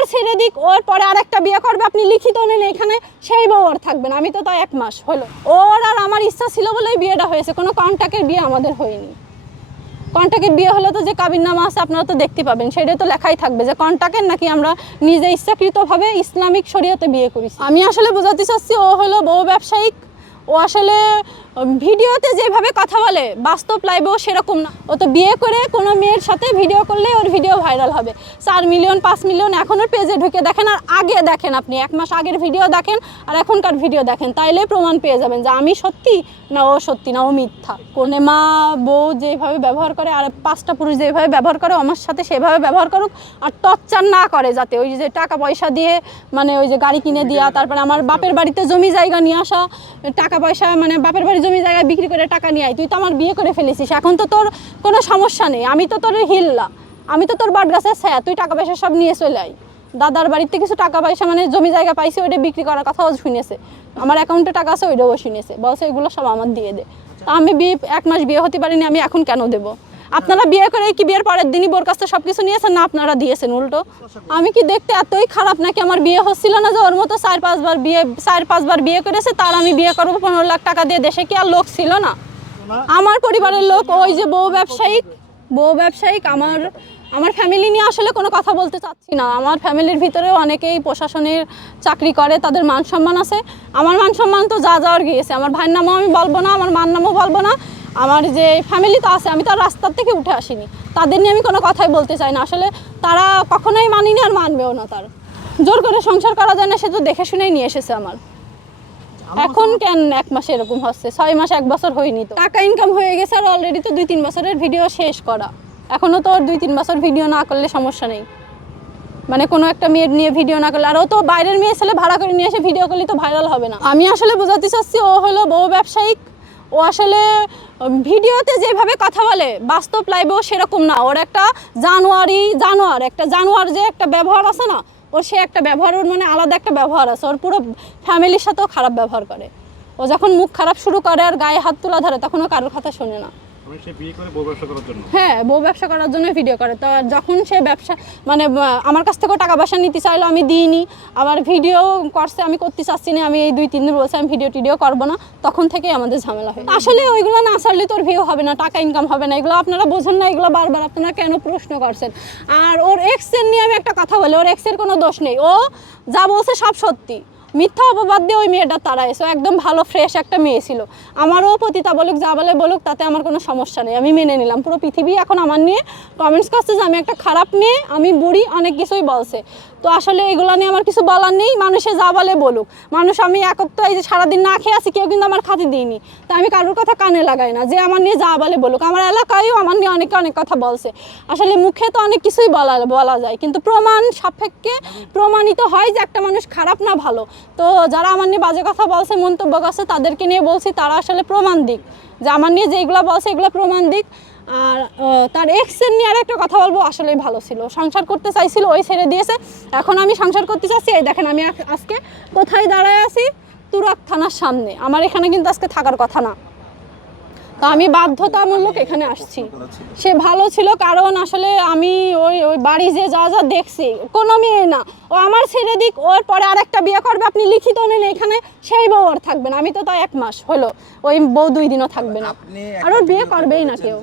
আমার ছেড়ে দিক ওর পরে আর একটা বিয়ে করবে, আপনি লিখিত নেন এখানে, সেই বউ ওর থাকবেন আমি তো তাই এক মাস হলো। ওর আর আমার ইচ্ছা ছিল বলেই বিয়েটা হয়েছে। কোনো কন্ট্যাক্টের বিয়ে আমাদের হয়নি। কন্ট্যাক্টের বিয়ে হলে তো যে কাবির নামা আছে, আপনারা তো দেখতে পাবেন। সেটা তো লেখাই থাকবে যে কন্ট্যাক্টের নাকি আমরা নিজে ইচ্ছাকৃতভাবে ইসলামিক শরীয়তে বিয়ে করেছি। আমি আসলে বোঝাতে চাচ্ছি, ও হলো বউ ব্যবসায়িক। ও আসলে ভিডিওতে যেভাবে কথা বলে বাস্তব লাইভেও সেরকম না। ও তো বিয়ে করে কোনো মেয়ের সাথে ভিডিও করলে ওর ভিডিও ভাইরাল হবে। চার মিলিয়ন পাঁচ মিলিয়ন এখনও পেজে ঢুকে দেখেন আর আগে দেখেন আপনি এক মাস আগের ভিডিও দেখেন আর এখনকার ভিডিও দেখেন তাইলে প্রমাণ পেয়ে যাবেন যে আমি সত্যি না ও সত্যি না ও মিথ্যা। কোনে মা বউ যেভাবে ব্যবহার করে আর পাঁচটা পুরুষ যেভাবে ব্যবহার করে আমার সাথে সেভাবে ব্যবহার করুক আর টর্চার না করে যাতে ওই যে টাকা পয়সা দিয়ে মানে ওই যে গাড়ি কিনে দেওয়া তারপরে আমার বাপের বাড়িতে জমি জায়গা নিয়ে আসা টাকা পয়সা মানে বাপের বাড়ি জমি জায়গায় বিক্রি করে টাকা নিয়ে আয়, তুই তো আমার বিয়ে করে ফেলেছিস। এখন তো তোর কোনো সমস্যা নেই। আমি তো তোর হিল্লা। আমি তো তোর বট ছায়া। তুই টাকা পয়সা সব নিয়ে চলে আয়। দাদার বাড়িতে কিছু টাকা পয়সা মানে জমি জায়গা পাইছে, ওইটা বিক্রি করার কথাও শুনেছে। আমার অ্যাকাউন্টে টাকা আছে, ওইটাও শুনেছে। বলছে, এগুলো সব আমার দিয়ে দে। তা আমি বিয়ে, এক মাস বিয়ে হতে পারিনি, আমি এখন কেন দেবো? আপনারা বিয়ে করে কি বিয়ের পরের দিনই বোর কাছ থেকে সব কিছু নিয়েছেন? না, আপনারা দিয়েছেন উল্টো। আমি কি দেখতে এতই খারাপ নাকি আমার বিয়ে হচ্ছিল না যে ওর মতো চার পাঁচবার বিয়ে, চার পাঁচবার বিয়ে করেছে, তার আমি বিয়ে করব, পনেরো লাখ টাকা দিয়ে দেশে কি আর লোক ছিল না? আমার পরিবারের লোক, ওই যে বউ ব্যবসায়িক বউ ব্যবসায়িক, আমার আমার ফ্যামিলি নিয়ে আসলে কোনো কথা বলতে চাচ্ছি না। আমার ফ্যামিলির ভিতরেও অনেকেই প্রশাসনের চাকরি করে, তাদের মান সম্মান আছে। আমার মান সম্মান তো যা যাওয়ার গিয়েছে। আমার ভাইয়ের নামও আমি বলব না, আমার মার নামও বলব না। আমার যে ফ্যামিলি তো আছে আমি তো রাস্তার থেকে উঠে আসিনি। তাদের নিয়ে আমি কোনো কথাই বলতে চাই না। আসলে তারা কখনোই মানিনি আর মানবেও না তার। জোর করে সংসার করা যায় না সে তো দেখে শুনেই নিয়ে এসেছে আমার। এখন কেন এক মাসে এরকম হচ্ছে? ছয় মাস এক বছর হয়নি তো। টাকা ইনকাম হয়ে গেছে আর অলরেডি তো দুই তিন বছরের ভিডিও শেষ করা। এখনও তো দুই তিন বছর ভিডিও না করলে সমস্যা নেই। মানে কোনো একটা মেয়ের নিয়ে ভিডিও না করলে। আর ও তো বাইরের মেয়ে ছেলে ভাড়া করে নিয়ে এসে ভিডিও করলে তো ভাইরাল হবে না। আমি আসলে বোঝাতে চাচ্ছি ও হলো বউ ব্যবসায়িক। ও আসলে ভিডিওতে যেভাবে কথা বলে, বাস্তব লাইভেও সেরকম না। ওর একটা জানুয়ারি, জানোয়ার, একটা জানোয়ার যে একটা ব্যবহার আছে না ওর সে একটা ব্যবহার, ওর মানে আলাদা একটা ব্যবহার আছে। ওর পুরো ফ্যামিলির সাথেও খারাপ ব্যবহার করে। ও যখন মুখ খারাপ শুরু করে আর গায়ে হাত তোলা ধরে, তখন ও কারোর কথা শোনে না। হ্যাঁ বউ ব্যবসা করার জন্য ভিডিও করে। তো যখন সে ব্যবসা মানে আমার কাছ থেকেও টাকা পয়সা নিতে চাইলো, আমি দিইনি। আবার ভিডিও করছে, আমি করতে চাচ্ছি না, আমি এই দুই, তিন দিন বলছি, আমি ভিডিও টিডিও করব না। তখন থেকেই আমাদের ঝামেলা হয় আসলে ওইগুলো না ছাড়লে তোর ভিউ হবে না, টাকা ইনকাম হবে না। এগুলো আপনারা বোঝেন না, এগুলো বারবার আপনারা কেন প্রশ্ন করছেন? আর ওর এক্সের নিয়ে আমি একটা কথা বলি, ওর এক্সের কোনো দোষ নেই। ও যা বলছে সব সত্যি। মিথ্যা অপবাদ দিয়ে ওই মেয়েটা এসো একদম ভালো ফ্রেশ একটা মেয়ে ছিল। আমারও পতিতা বলুক, যা বলে বলুক, তাতে আমার কোনো সমস্যা নেই। আমি মেনে নিলাম। পুরো পৃথিবী এখন আমার নিয়ে কমেন্টস করছে যে, আমি একটা খারাপ মেয়ে, আমি বুড়ি, অনেক কিছুই বলছে। তো আসলে এগুলো নিয়ে আমার কিছু বলার নেই। মানুষে যা বলে বলুক। মানুষ, আমি একক তো এই যে সারাদিন না খেয়ে আছি, কেউ কিন্তু আমার খাতে দিইনি। তা আমি কারোর কথা কানে লাগাই না। যে আমার নিয়ে যা বলে বলুক, আমার এলাকায়ও আমার নিয়ে অনেকে অনেক কথা বলছে। আসলে মুখে তো অনেক কিছুই বলা বলা যায়। কিন্তু প্রমাণ সাপেক্ষে প্রমাণিত হয় যে, একটা মানুষ খারাপ না ভালো। তো যারা আমার নিয়ে বাজে কথা বলছে, মন্তব্য করছে, তাদেরকে নিয়ে বলছি, তারা আসলে প্রমাণ দিক। যে আমার নিয়ে যেগুলো বলছে, এগুলো প্রমাণ দিক। আর তার এক্সের নিয়ে আর একটা কথা বলব, আসলেই ভালো ছিল। সংসার করতে চাইছিল, ওই ছেড়ে দিয়েছে। এখন আমি সংসার করতে চাচ্ছি, এই দেখেন আমি আজকে কোথায় দাঁড়ায় আছি? তুরাক থানার সামনে। আমার এখানে কিন্তু আজকে থাকার কথা না। তো আমি বাধ্যতামূলক এখানে আসছি। সে ভালো ছিল কারণ আসলে আমি ওই ওই বাড়ি যে যা যা দেখছি কোনো মেয়ে না। ও আমার ছেড়ে দিক ওর পরে আর একটা বিয়ে করবে আপনি লিখিত নেন এখানে সেই বউ আর থাকবে না। আমি তো তাই এক মাস হলো ওই বউ দুই দিনও থাকবে না। আপনি আর ওর বিয়ে করবেই না কেউ।